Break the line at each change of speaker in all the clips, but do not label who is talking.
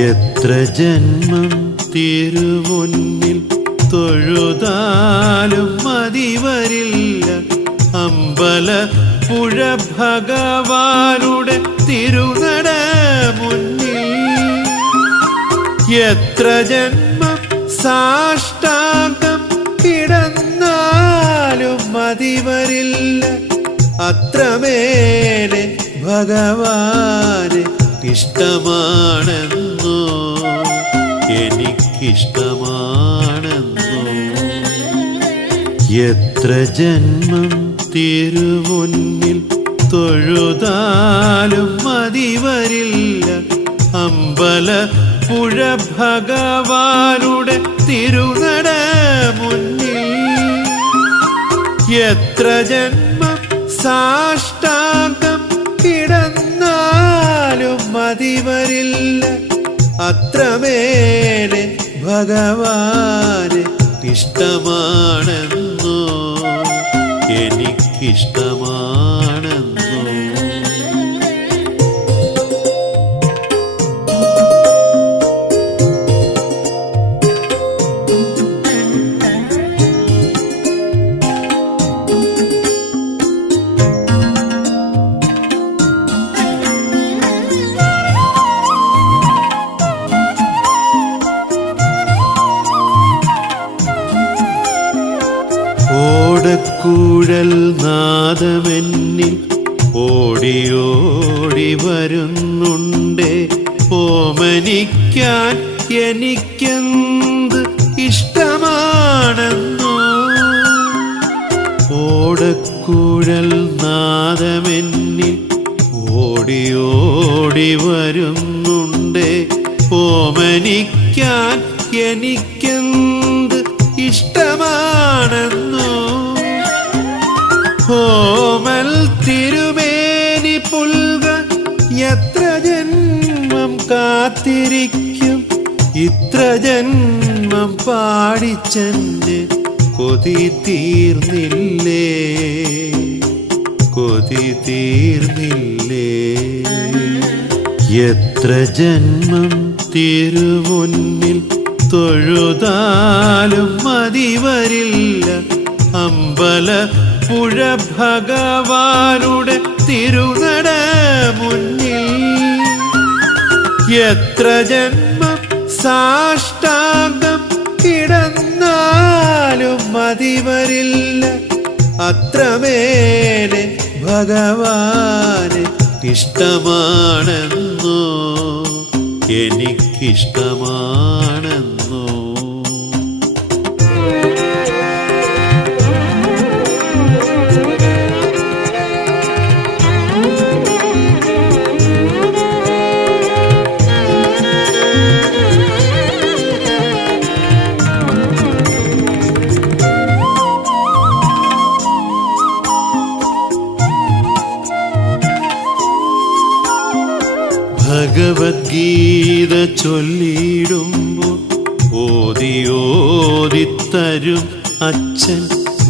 എത്ര ജന്മം തിരുമുന്നിൽ തൊഴുതാലും മതി വരില്ല അമ്പല പുഴ ഭഗവാനുടെ തിരുനട മുന്നിൽ. എത്ര ജന്മം സാഷ്ടാംഗം കിടന്നാലും മതി വരില്ല അത്രമേലെ ഭഗവാന് ഇഷ്ടമാണെന്നോ എനിക്കിഷ്ടമാണെന്നോ? എത്ര ജന്മം തിരുമുന്നിൽ തൊഴുതാലും മതി വരില്ല അമ്പല പുഴ ഭഗവാനുടെ തിരുനട മുന്നിൽ. എത്ര ജന്മം സാഷ്ടാംഗം കിടന്നാലും മതി വരില്ല അത്രമേലെ ഭഗവാന് ഇഷ്ടമാണെന്നോ? എനിക്കിഷ്ടമാണെന്നോ? ഓടക്കൂഴൽ നാദമെന്നിൽ ഓടിയോടി വരുന്നുണ്ടേ. ഓമനിക്കാൻ എനിക്കെന്ത് ഇഷ്ടമാണെന്നോ. ഓടക്കൂഴൽ നാദമെന്നിൽ ഓടിയോടി വരുന്നുണ്ടേ. ഓമനിക്കാൻ എനിക്കെന്ത് ഇഷ്ടമാണെന്നോ. ഓമൽ തിരുമേനി പുൽക എത്ര ജന്മം കാത്തിരിക്കും? ഇത്ര ജന്മം പാടിച്ചെന്ന് കൊതി തീർന്നില്ലേ? കൊതി തീർന്നില്ലേ? എത്ര ജന്മം തിരുമുന്നിൽ തൊഴുതാലും മതി വരില്ല അമ്പല പുഴ ഭഗവാനുടെ തിരുനട മുന്നിൽ എത്ര ജന്മം സാഷ്ടാംഗം കിടന്നാലും മതിവരില്ല. അത്രമേലെ ഭഗവാന് ഇഷ്ടമാണെന്നോ? എനിക്കിഷ്ടമാണെന്നോ? ഭഗവത്ഗീത ചൊല്ലിടുമ്പോൾ ഓതിയോതിത്തരും അച്ഛൻ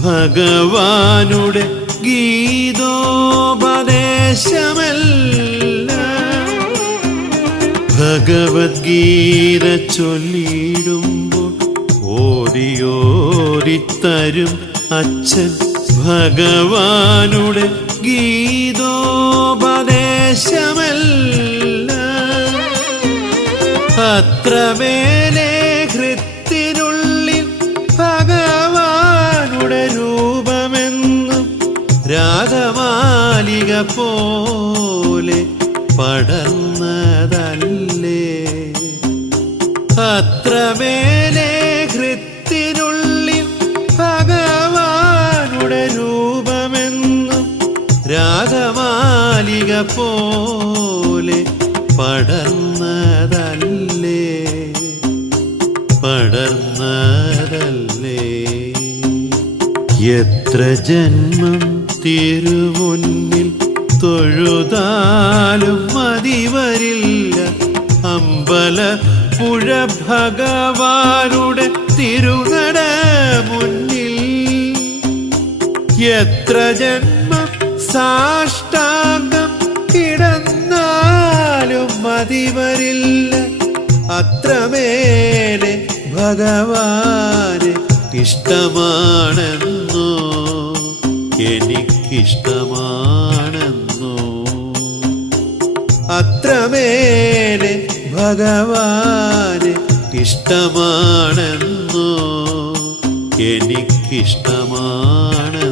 ഭഗവാനുടെ ഗീതോപദേശമല്ല. ഭഗവത്ഗീത ചൊല്ലിടുമ്പോൾ ഓതിയോതിത്തരും അച്ഛൻ ഭഗവാനുടെ ഗീതോപദേശമല്ല അത്രമേലെ ഹൃത്തിനുള്ളിൽ ഭഗവാനുടെ രൂപമെന്നും രാഗമാലിക പോലെ പടന്നതല്ലേ അത്രമേലെ ഹൃത്തിനുള്ളിൽ ഭഗവാനുടെ രൂപമെന്നും രാഗമാലിക പോലെ പടർന്നതല്ലേ പടർന്നതല്ലേ? എത്ര ജന്മം തിരുമുന്നിൽ തൊഴുതാലും മതി വരില്ല അമ്പല പുഴ ഭഗവാനുടെ തിരുനട മുന്നിൽ. എത്ര ജന്മം സാഷ്ടാംഗം കിടന്നാലും മതി വരില്ല അത്രമേലെ ഭഗവാന് ഇഷ്ടമാണെന്നോ? എനിക്കിഷ്ടമാണെന്നോ? അത്രമേലെ ഭഗവാന് ഇഷ്ടമാണെന്നോ? എനിക്കിഷ്ടമാണെന്നോ?